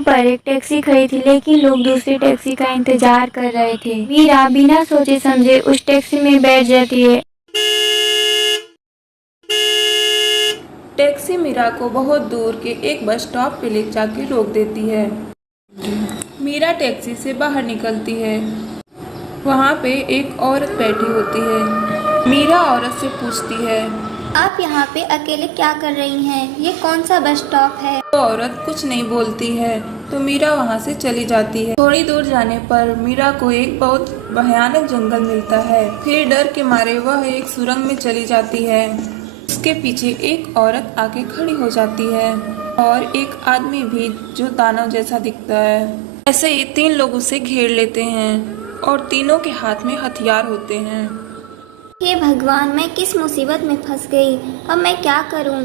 वहाँ पर एक टैक्सी खड़ी थी, लेकिन लोग दूसरी टैक्सी का इंतजार कर रहे थे। मीरा बिना सोचे समझे उस टैक्सी में बैठ जाती है। टैक्सी मीरा को बहुत दूर के एक बस स्टॉप पे ले जाके रोक देती है। मीरा टैक्सी से बाहर निकलती है। वहाँ पे एक औरत बैठी होती है। मीरा औरत से पूछती है, आप यहाँ पे अकेले क्या कर रही हैं? ये कौन सा बस स्टॉप है? तो औरत कुछ नहीं बोलती है तो मीरा वहाँ से चली जाती है। थोड़ी दूर जाने पर मीरा को एक बहुत भयानक जंगल मिलता है। फिर डर के मारे वह एक सुरंग में चली जाती है। उसके पीछे एक औरत आके खड़ी हो जाती है और एक आदमी भी जो दानव जैसा दिखता है। ऐसे ही 3 लोग उसे घेर लेते हैं और तीनों के हाथ में हथियार होते हैं। हे भगवान, मैं किस मुसीबत में फंस गई। अब मैं क्या करूं?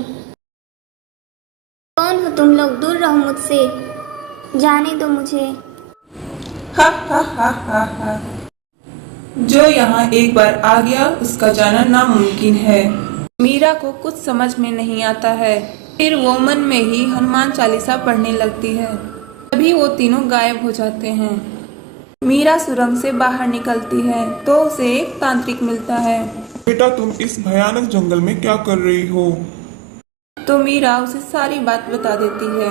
कौन हो तुम लोग? दूर रहो मुझसे, जाने दो मुझे। हा हा हा हा हा। जो यहाँ एक बार आ गया उसका जाना नामुमकिन है। मीरा को कुछ समझ में नहीं आता है। फिर वो मन में ही हनुमान चालीसा पढ़ने लगती है। तभी वो तीनों गायब हो जाते हैं। मीरा सुरंग से बाहर निकलती है तो उसे एक तांत्रिक मिलता है। बेटा, तुम इस भयानक जंगल में क्या कर रही हो? तो मीरा उसे सारी बात बता देती है।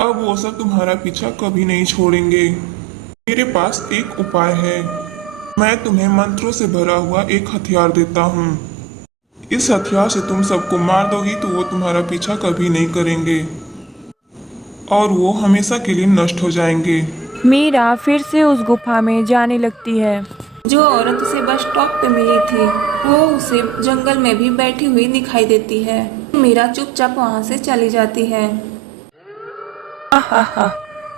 अब वो सब तुम्हारा पीछा कभी नहीं छोड़ेंगे। मेरे पास एक उपाय है। मैं तुम्हें मंत्रों से भरा हुआ एक हथियार देता हूँ। इस हथियार से तुम सबको मार दोगी तो वो तुम्हारा पीछा कभी नहीं करेंगे और वो हमेशा के लिए नष्ट हो जाएंगे। मीरा फिर से उस गुफा में जाने लगती है। जो औरत उसे बस स्टॉप पे मिली थी वो उसे जंगल में भी बैठी हुई दिखाई देती है। मीरा चुपचाप वहाँ से चली जाती है।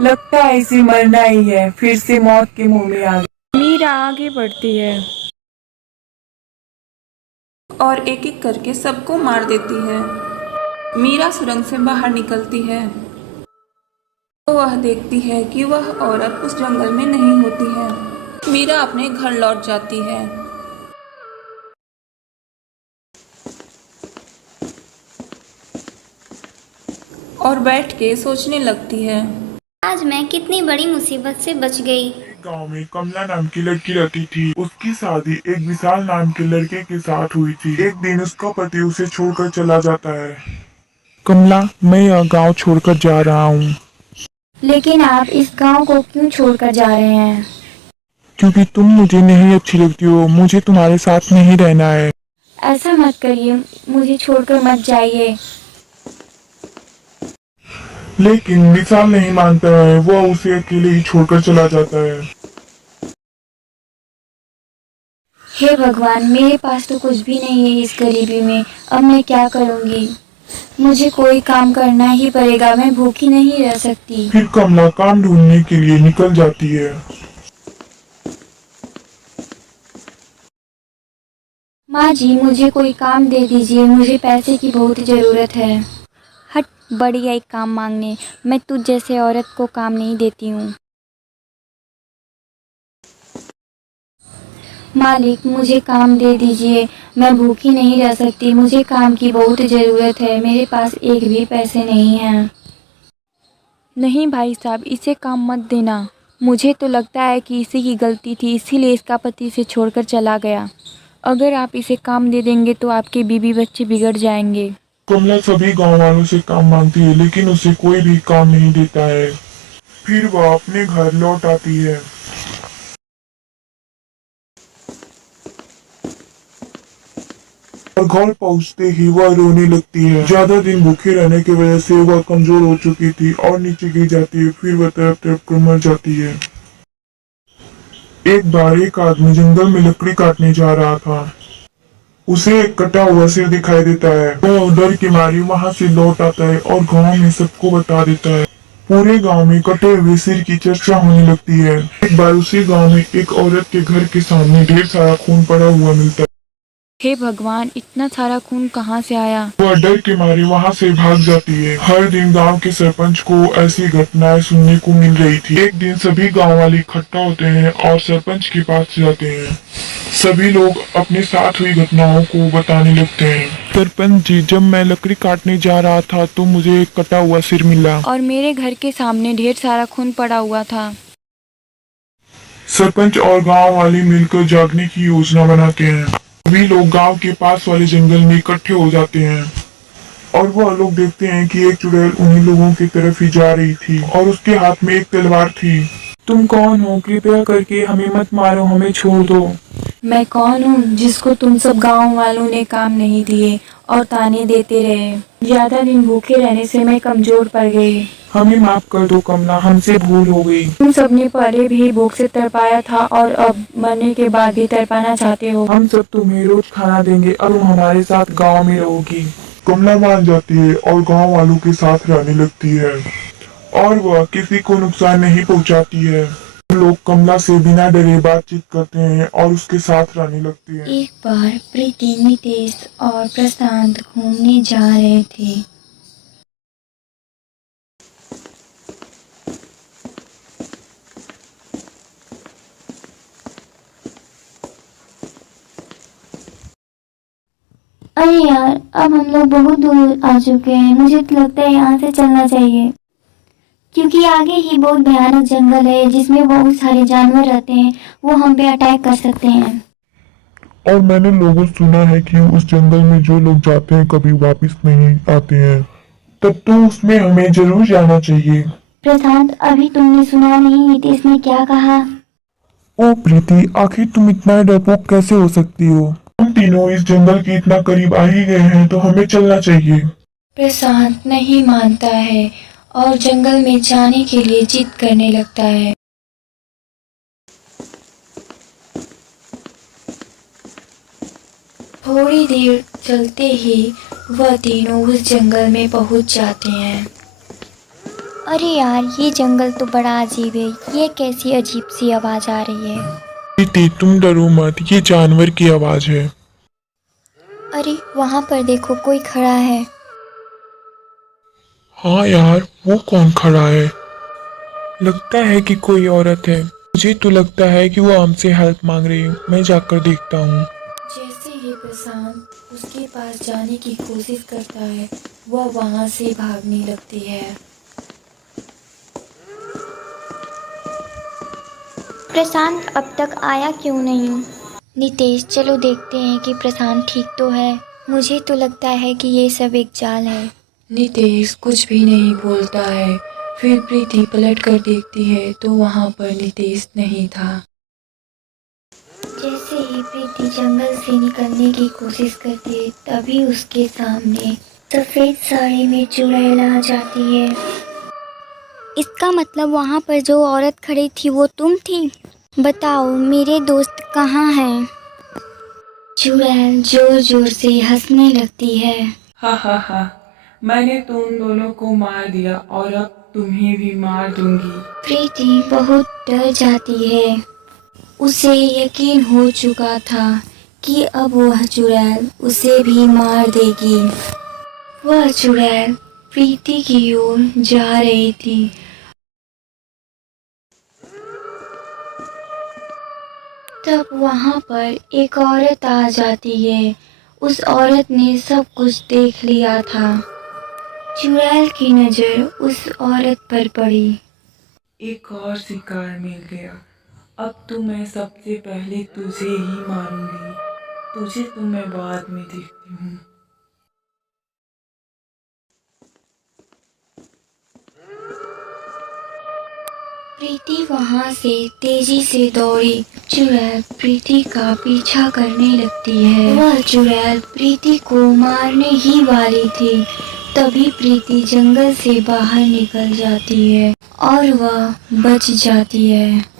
लगता है इसे मरना ही है, फिर से मौत के मुंह में आ गई। मीरा आगे बढ़ती है और एक एक करके सबको मार देती है। मीरा सुरंग से बाहर निकलती है तो वह देखती है कि वह औरत उस जंगल में नहीं होती है। मीरा अपने घर लौट जाती है। और बैठ के सोचने लगती है, आज मैं कितनी बड़ी मुसीबत से बच गई। गांव में कमला नाम की लड़की रहती थी। उसकी शादी एक विशाल नाम के लड़के के साथ हुई थी। एक दिन उसका पति उसे छोड़कर चला जाता है। कमला, मैं यह गांव छोड़कर जा रहा हूँ। लेकिन आप इस गांव को क्यों छोड़कर जा रहे हैं? क्योंकि तुम मुझे नहीं अच्छी लगती हो। मुझे तुम्हारे साथ नहीं रहना है। ऐसा मत करिए, मुझे छोड़कर मत जाइए। लेकिन विशाल नहीं मानता है। वह उसे अकेले ही छोड़कर चला जाता है। हे भगवान, मेरे पास तो कुछ भी नहीं है इस गरीबी में। अब मैं क्या करूंगी? मुझे कोई काम करना ही पड़ेगा, मैं भूखी नहीं रह सकती। फिर कमला काम ढूंढने के लिए निकल जाती है। माँ जी, मुझे कोई काम दे दीजिए, मुझे पैसे की बहुत जरूरत है। हट, बढ़िया एक काम मांगने। मैं तुझ जैसे औरत को काम नहीं देती हूँ। मालिक, मुझे काम दे दीजिए, मैं भूखी नहीं रह सकती। मुझे काम की बहुत ज़रूरत है, मेरे पास एक भी पैसे नहीं हैं। नहीं भाई साहब, इसे काम मत देना। मुझे तो लगता है कि इसी की गलती थी, इसीलिए इसका पति इसे छोड़कर चला गया। अगर आप इसे काम दे देंगे तो आपके बीवी बच्चे बिगड़ जाएंगे। कमला सभी गांव वालों से काम मांगती है, लेकिन उसे कोई भी काम नहीं देता है। फिर वह अपने घर लौट आती है। और घर पहुंचते ही वह रोने लगती है। ज्यादा दिन भूखे रहने की वजह से वह कमजोर हो चुकी थी और नीचे गिर जाती है। फिर वह तड़प तड़प कर मर जाती है। एक बार एक आदमी जंगल में लकड़ी काटने जा रहा था। उसे एक कटा हुआ सिर दिखाई देता है। वह डर के मारे वहां से लौट आता है और गांव में सबको बता देता है। पूरे गांव में कटे हुए सिर की चर्चा होने लगती है। एक बार उसी गांव में एक औरत के घर के सामने ढेर सारा खून पड़ा हुआ मिलता है। हे भगवान, इतना सारा खून कहाँ से आया? वह डर के मारे वहाँ से भाग जाती है। हर दिन गांव के सरपंच को ऐसी घटनाएं सुनने को मिल रही थी। एक दिन सभी गांव वाले इकट्ठा होते हैं और सरपंच के पास जाते हैं। सभी लोग अपने साथ हुई घटनाओं को बताने लगते हैं। सरपंच जी, जब मैं लकड़ी काटने जा रहा था तो मुझे एक कटा हुआ सिर मिला और मेरे घर के सामने ढेर सारा खून पड़ा हुआ था। सरपंच और गांव वाले मिलकर जागने की योजना बनाते हैं। सभी लोग गांव के पास वाले जंगल में इकट्ठे हो जाते हैं और वह लोग देखते हैं कि एक चुड़ैल उन्हीं लोगों की तरफ ही जा रही थी और उसके हाथ में एक तलवार थी। तुम कौन हो? कृपया करके हमें मत मारो, हमें छोड़ दो। मैं कौन हूँ जिसको तुम सब गांव वालों ने काम नहीं दिए और ताने देते रहे? ज्यादा दिन भूखे रहने से मैं कमजोर पड़ गई। हमें माफ कर दो कमला, हमसे भूल हो गई। तुम सबने पहले भी भूख से तड़पाया था और अब मरने के बाद भी तड़पाना चाहते हो। हम सब तुम्हें रोज खाना देंगे और तुम हमारे साथ गांव में रहोगी। कमला मान जाती है और गांव वालों के साथ रहने लगती है और वह किसी को नुकसान नहीं पहुंचाती है। लोग कमला से बिना डरे बातचीत करते हैं और उसके साथ रहने लगते हैं। एक बार प्रीति, नितेश और प्रशांत घूमने जा रहे थे। अरे यार, अब हम लोग बहुत दूर आ चुके हैं। मुझे तो लगता है यहाँ से चलना चाहिए, क्योंकि आगे ही बहुत भयानक जंगल है जिसमें बहुत सारे जानवर रहते हैं। वो हम पे अटैक कर सकते हैं। और मैंने लोगों से सुना है कि उस जंगल में जो लोग जाते हैं कभी वापस नहीं आते हैं। तब तो उसमें हमें जरूर जाना चाहिए। प्रशांत, अभी तुमने सुना नहीं नितेश ने क्या कहा? ओ प्रीति, आखिर तुम इतना डरपोक कैसे हो सकती हो? हम तीनों इस जंगल के इतना करीब आ ही गए हैं तो हमें चलना चाहिए। प्रशांत नहीं मानता है और जंगल में जाने के लिए जिद करने लगता है। थोड़ी देर चलते ही वह तीनों उस जंगल में पहुंच जाते हैं। अरे यार, ये जंगल तो बड़ा अजीब है। ये कैसी अजीब सी आवाज आ रही है? प्रीति, तुम डरो मत, ये जानवर की आवाज है। अरे वहां पर देखो, कोई खड़ा है। हाँ यार, वो कौन खड़ा है? लगता है कि कोई औरत है। मुझे तो लगता है कि वो हमसे हेल्प मांग रही है। मैं जाकर देखता हूँ। जैसे ही प्रशांत उसके पास जाने की कोशिश करता है, वह वहां से भागने लगती है। प्रशांत अब तक आया क्यों नहीं? नितेश, चलो देखते हैं कि प्रशांत ठीक तो है। मुझे तो लगता है कि ये सब एक जाल है। नितेश कुछ भी नहीं बोलता है। फिर प्रीति पलट कर देखती है तो वहां पर नितेश नहीं था। जैसे ही प्रीति जंगल से निकलने की कोशिश करती है, तभी उसके सामने सफेद साड़ी में चुड़ैल आ जाती है। इसका मतलब वहाँ पर जो औरत खड़ी थी वो तुम थी? बताओ, मेरे दोस्त कहाँ हैं? चुड़ैल जोर जोर से हंसने लगती है। हा हा हा, मैंने तुम दोनों को मार दिया और अब तुम्हें भी मार दूंगी। प्रीति बहुत डर जाती है। उसे यकीन हो चुका था कि अब वह चुड़ैल उसे भी मार देगी। वह चुड़ैल प्रीति की ओर जा रही थी। तब वहां पर एक औरत आ जाती है। उस औरत ने सब कुछ देख लिया था। चुड़ैल की नजर उस औरत पर पड़ी। एक और शिकार मिल गया। अब तो मैं सबसे पहले तुझे ही मारूंगी। तुझे तो मैं बाद में देखती हूँ। प्रीति वहां से तेजी से दौड़ी। चुड़ैल प्रीति का पीछा करने लगती है। वह चुड़ैल प्रीति को मारने ही वाली थी। तभी प्रीति जंगल से बाहर निकल जाती है और वह बच जाती है।